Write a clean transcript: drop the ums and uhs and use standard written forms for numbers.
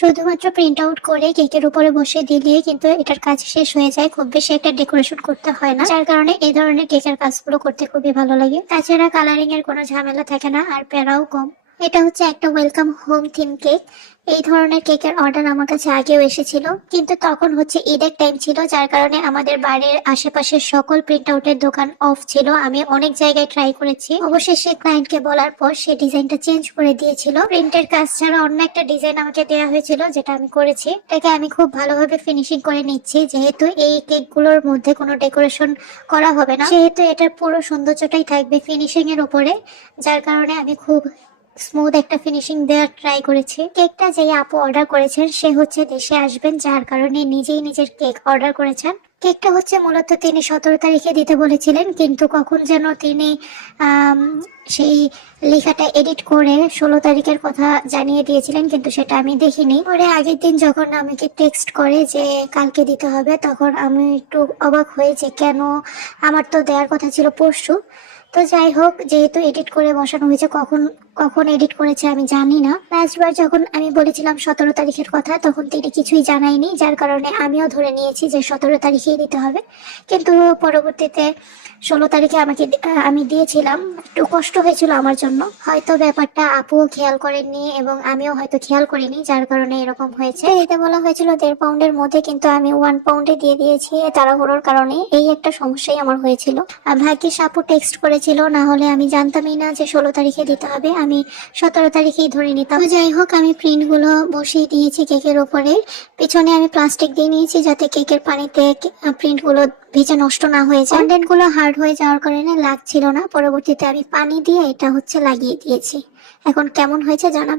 শুধুমাত্র print out করে কেকের উপরে বসে দিলে কিন্তু এটার কাজ শেষ হয়ে যায়, খুব বেশি একটা ডেকোরেশন করতে হয় না, যার কারণে এই ধরনের কেকের কাজগুলো করতে খুবই ভালো লাগে। তাছাড়া কালারিং এর কোনো ঝামেলা থাকে না, আর প্যারাও কম। এটা হচ্ছে একটা ওয়েলকাম হোম থিম কেক। এই ধরনের কেকের অর্ডার আমার কাছে আগেও এসেছিল, কিন্তু তখন হচ্ছে ঈদের টাইম ছিল, যার কারণে আমাদের বাড়ির আশেপাশের সকল প্রিন্ট আউটের দোকান অফ ছিল। আমি অনেক জায়গায় ট্রাই করেছি, অবশেষে ক্লায়েন্টকে বলার পর সে ডিজাইনটা চেঞ্জ করে দিয়েছিল। প্রিন্টের কাজ ছাড়া অন্য একটা ডিজাইন আমাকে দেওয়া হয়েছিল, যেটা আমি করেছি। এটাকে আমি খুব ভালোভাবে ফিনিশিং করে নিচ্ছি, যেহেতু এই কেকগুলোর মধ্যে কোনো ডেকোরেশন করা হবে না, সেহেতু এটার পুরো সৌন্দর্যটাই থাকবে ফিনিশিং এর উপরে, যার কারণে আমি খুব স্মুথ একটা ফিনিশিং দেওয়ার ট্রাই করেছি। কেকটা যেই আপু অর্ডার করেছেন সে হচ্ছে দেশে আসবেন, যার কারণে নিজেই নিজের কেক অর্ডার করেছেন। কেকটা হচ্ছে মূলত তিনি 17 তারিখে দিতে বলেছিলেন, কিন্তু কখন যেন তিনি সেই লেখাটা এডিট করে 16 তারিখের কথা জানিয়ে দিয়েছিলেন, কিন্তু সেটা আমি দেখিনি। পরে আগের দিন যখন আমাকে টেক্সট করে যে কালকে দিতে হবে, তখন আমি একটু অবাক হয়ে যে কেন, আমার তো দেওয়ার কথা ছিল পরশু। তো যাই হোক, যেহেতু এডিট করে বসানো হয়েছে, কখন কখন এডিট করেছে আমি জানি না। লাস্টবার যখন আমি বলেছিলাম 17 তারিখের কথা, তখন তিনি কিছুই জানায়নি, যার কারণে আমিও ধরে নিয়েছি যে 17 তারিখেই দিতে হবে। কিন্তু পরবর্তীতে 16 তারিখে আমি দিয়েছিলাম। একটু কষ্ট হয়েছিল আমার জন্য, হয়তো ব্যাপারটা আপুও খেয়াল করেননি এবং আমিও হয়তো খেয়াল করিনি, যার কারণে এরকম হয়েছে। দিতে বলা হয়েছিল 1.5 পাউন্ডের মধ্যে, কিন্তু আমি 1 পাউন্ডে দিয়ে দিয়েছি। তাড়াহুড়োর কারণে এই একটা সমস্যাই আমার হয়েছিল। আর ভাগ্যিস আপু টেক্সট করেছিল, না হলে আমি জানতামই না যে 16 তারিখে দিতে হবে, আমি 17 তারিখেই ধরে নিতাম। তো যাই হোক, আমি প্রিন্ট গুলো বসিয়ে দিয়েছি কেকের উপরে। পিছনে আমি প্লাস্টিক দিয়ে নিয়েছি, যাতে কেকের পানিতে প্রিন্ট গুলো ভিজে নষ্ট না হয়ে যায়। কন্টেন্ট গুলো হার্ড হয়ে যাওয়ার কারণে লাগছিল না। পরবর্তীতে আমি পানি দিয়ে এটা হচ্ছে লাগিয়ে দিয়েছি। এখন কেমন হয়েছে জানা।